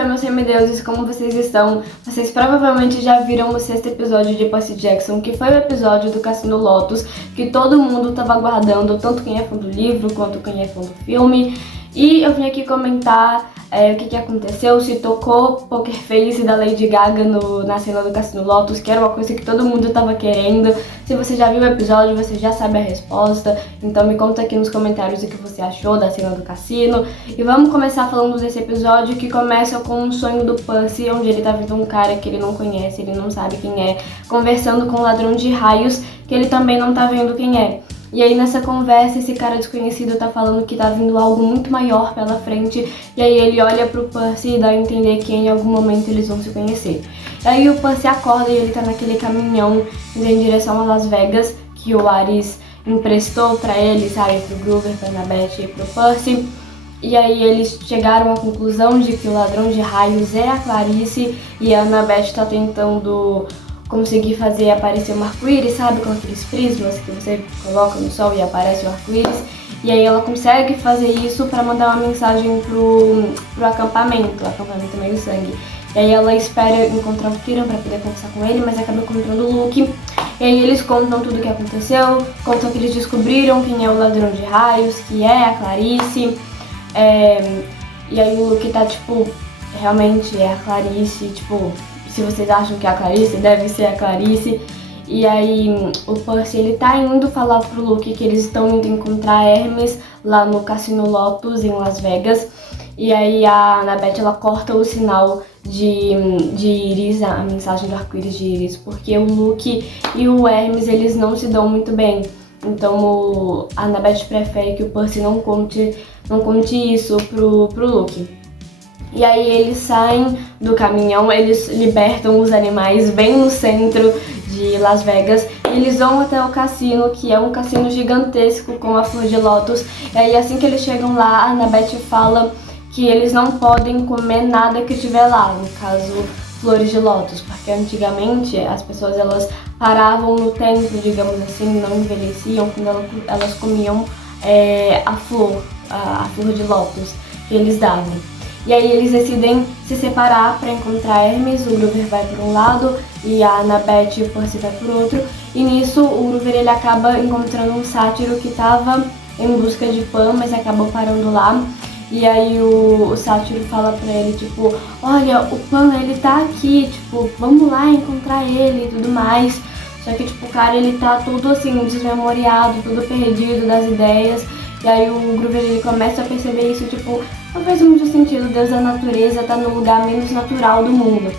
oi, meus semideuses, como vocês estão? Vocês provavelmente já viram o 6º episódio de Percy Jackson, que foi o episódio do Cassino Lotus, que todo mundo tava aguardando, tanto quem é fã do livro quanto quem é fã do filme. E eu vim aqui comentar o que aconteceu, se tocou Poker Face da Lady Gaga na cena do Cassino Lotus, que era uma coisa que todo mundo tava querendo. Se você já viu o episódio, você já sabe a resposta, então me conta aqui nos comentários o que você achou da cena do cassino. E vamos começar falando desse episódio que começa com um sonho do Percy, onde ele tá vendo um cara que ele não conhece, ele não sabe quem é, conversando com um ladrão de raios, que ele também não tá vendo quem é. E aí nessa conversa esse cara desconhecido tá falando que tá vindo algo muito maior pela frente, e aí ele olha pro Percy e dá a entender que em algum momento eles vão se conhecer. E aí o Percy acorda e ele tá naquele caminhão indo em direção a Las Vegas, que o Ares emprestou pra ele, sabe, pro Groover, pra Annabeth e pro Percy. E aí eles chegaram à conclusão de que o ladrão de raios é a Clarice, e a Annabeth tá tentando conseguir fazer aparecer um arco-íris, sabe, com aqueles prismas que você coloca no sol e aparece o arco-íris. E aí ela consegue fazer isso pra mandar uma mensagem pro acampamento meio sangue. E aí ela espera encontrar o Kiran pra poder conversar com ele, mas acaba encontrando o Luke. E aí eles contam tudo o que aconteceu, contam que eles descobriram quem é o ladrão de raios, que é a Clarice. E aí o Luke tá tipo, realmente é a Clarice, tipo, se vocês acham que é a Clarice, deve ser a Clarice. E aí o Percy, ele tá indo falar pro Luke que eles estão indo encontrar Hermes lá no Cassino Lotus, em Las Vegas. E aí a Annabeth, ela corta o sinal de íris, a mensagem do arco-íris de íris, porque o Luke e o Hermes, eles não se dão muito bem. Então a Annabeth prefere que o Percy não conte isso pro Luke. E aí eles saem do caminhão, eles libertam os animais bem no centro de Las Vegas. E eles vão até o cassino, que é um cassino gigantesco com a flor de lótus. E aí assim que eles chegam lá, a Annabeth fala que eles não podem comer nada que estiver lá, no caso, flores de lótus, porque antigamente as pessoas elas paravam no tempo, digamos assim, não envelheciam quando elas comiam a flor de lótus que eles davam. E aí eles decidem se separar para encontrar Hermes. O Groover vai por um lado e a Annabeth e o Percy vai por outro. E nisso o Groover ele acaba encontrando um sátiro que estava em busca de Pan, mas acabou parando lá. E aí o sátiro fala pra ele, tipo, olha, o Pan ele tá aqui, tipo, vamos lá encontrar ele e tudo mais. Só que tipo, o cara ele tá todo assim, desmemoriado, todo perdido das ideias. E aí o Groover ele começa a perceber isso, tipo, não faz muito sentido, o Deus da natureza tá no lugar menos natural do mundo.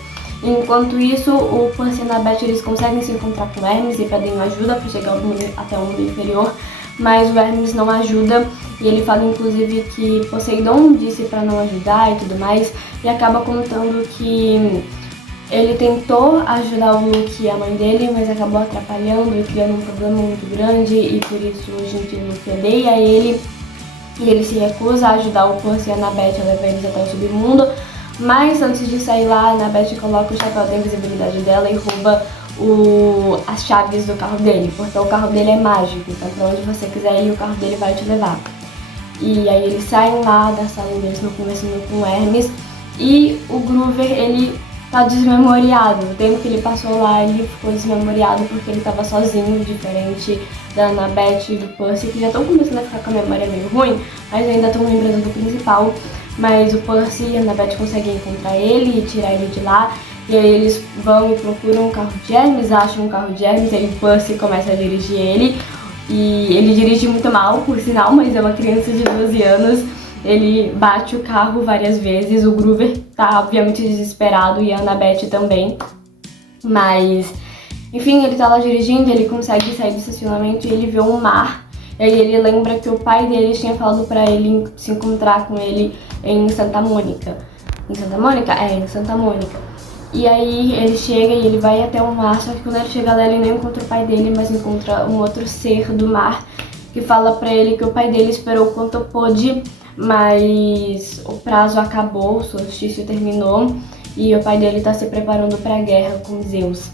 Enquanto isso, o Percy e a Annabeth eles conseguem se encontrar com Hermes e pedem ajuda para chegar até o mundo inferior, mas o Hermes não ajuda e ele fala inclusive que Poseidon disse para não ajudar e tudo mais, e acaba contando que ele tentou ajudar o Luke e a mãe dele, mas acabou atrapalhando e criando um problema muito grande, e por isso o gentil Luke odeia ele. E ele se recusa a ajudar o Percy e a Annabeth a levar eles até o submundo. Mas antes de sair lá, a Annabeth coloca o chapéu da invisibilidade dela e rouba as chaves do carro dele, porque o carro dele é mágico, então pra onde você quiser ir, o carro dele vai te levar. E aí eles saem lá da sala mesmo, conversando com Hermes, e o Groover, ele tá desmemoriado. O tempo que ele passou lá, ele ficou desmemoriado porque ele tava sozinho, diferente da Annabeth e do Percy, que já estão começando a ficar com a memória meio ruim, mas ainda estão lembrando do principal. Mas o Percy e a Annabeth conseguem encontrar ele e tirar ele de lá. E aí eles vão e procuram um carro de Hermes, acham um carro de Hermes, e aí o Percy começa a dirigir ele. E ele dirige muito mal, por sinal, mas é uma criança de 12 anos. Ele bate o carro várias vezes, o Groover tá obviamente desesperado e a Annabeth também. Mas, enfim, ele tá lá dirigindo, ele consegue sair do estacionamento e ele vê um mar. E aí ele lembra que o pai dele tinha falado pra ele se encontrar com ele em Santa Mônica. Em Santa Mônica? É, em Santa Mônica. E aí ele chega e ele vai até o mar, só que quando ele chega lá ele não encontra o pai dele, mas encontra um outro ser do mar que fala pra ele que o pai dele esperou o quanto pôde, mas o prazo acabou, o solstício terminou e o pai dele tá se preparando pra guerra com Zeus.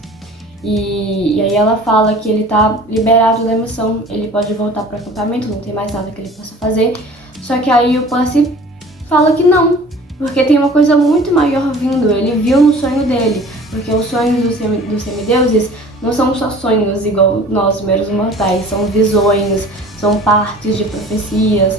E aí ela fala que ele tá liberado da missão, ele pode voltar pro acampamento, não tem mais nada que ele possa fazer. Só que aí o Percy fala que não, porque tem uma coisa muito maior vindo. Ele viu no sonho dele, porque os sonhos dos semideuses não são só sonhos igual nós, meros mortais, são visões, são partes de profecias.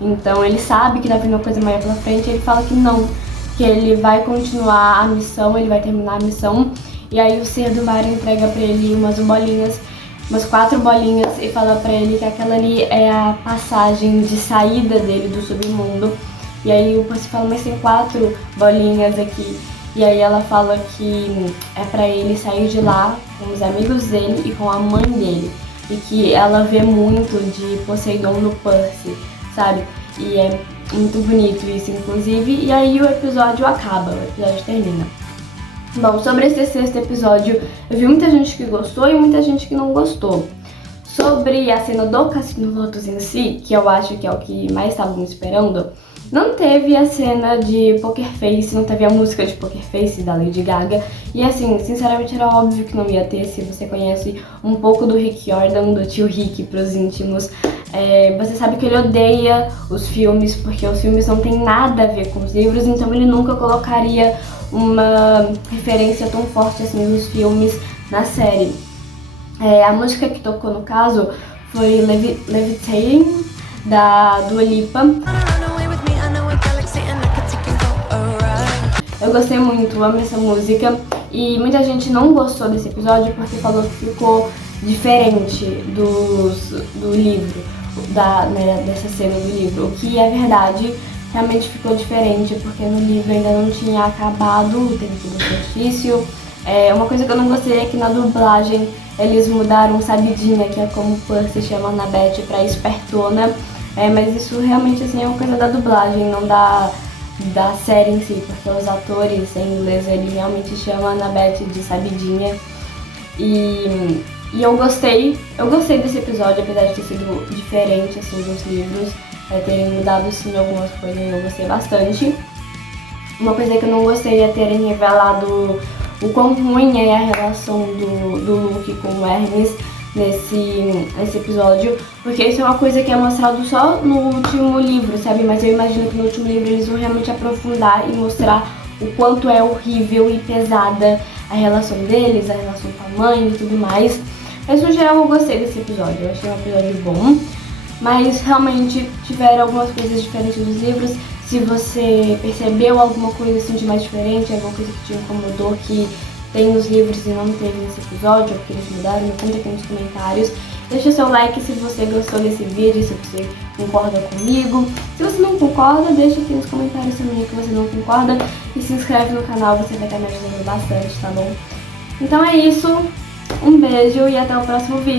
Então ele sabe que tá vindo uma coisa maior pela frente, e ele fala que não, que ele vai continuar a missão, ele vai terminar a missão. E aí o ser do mar entrega pra ele umas bolinhas, umas 4 bolinhas, e fala pra ele que aquela ali é a passagem de saída dele do submundo. E aí o Percy fala, mas tem 4 bolinhas aqui. E aí ela fala que é pra ele sair de lá com os amigos dele e com a mãe dele. E que ela vê muito de Poseidon no Percy, sabe? E é muito bonito isso, inclusive. E aí o episódio acaba, o episódio termina. Bom, sobre esse 6º episódio, eu vi muita gente que gostou e muita gente que não gostou. Sobre a cena do Cassino Lotus em si, que eu acho que é o que mais estavam esperando, não teve a cena de Poker Face, não teve a música de Poker Face da Lady Gaga. E assim, sinceramente era óbvio que não ia ter, se você conhece um pouco do Rick Jordan, do tio Rick pros íntimos. Você sabe que ele odeia os filmes, porque os filmes não tem nada a ver com os livros, então ele nunca colocaria uma referência tão forte assim nos filmes na série. A música que tocou no caso foi Levitating, da Dua Lipa. Eu gostei muito, amo essa música, e muita gente não gostou desse episódio porque falou que ficou diferente do livro, dessa cena do livro, o que é verdade, realmente ficou diferente, porque no livro ainda não tinha acabado o tempo do solstício. Uma coisa que eu não gostei é que na dublagem eles mudaram Sabidinha, que é como Percy chama a Annabeth, pra Espertona, mas isso realmente assim, é uma coisa da dublagem, não da série em si, porque os atores em inglês eles realmente chamam a Annabeth de Sabidinha. E eu gostei desse episódio, apesar de ter sido diferente assim dos livros, terem mudado sim algumas coisas, eu gostei bastante. Uma coisa que eu não gostei é terem revelado o quão ruim é a relação do Luke com o Hermes nesse episódio, porque isso é uma coisa que é mostrado só no último livro, sabe? Mas eu imagino que no último livro eles vão realmente aprofundar e mostrar o quanto é horrível e pesada a relação deles, a relação com a mãe e tudo mais. Mas no geral eu gostei desse episódio, eu achei um episódio bom, mas realmente tiveram algumas coisas diferentes dos livros. Se você percebeu alguma coisa assim de mais diferente, alguma coisa que te incomodou, que tem nos livros e não teve nesse episódio, ou que eles mudaram, me conta aqui nos comentários. Deixa seu like se você gostou desse vídeo, se você concorda comigo. Se você não concorda, deixa aqui nos comentários também que você não concorda. E se inscreve no canal, você vai estar me ajudando bastante, tá bom? Então é isso, um beijo e até o próximo vídeo.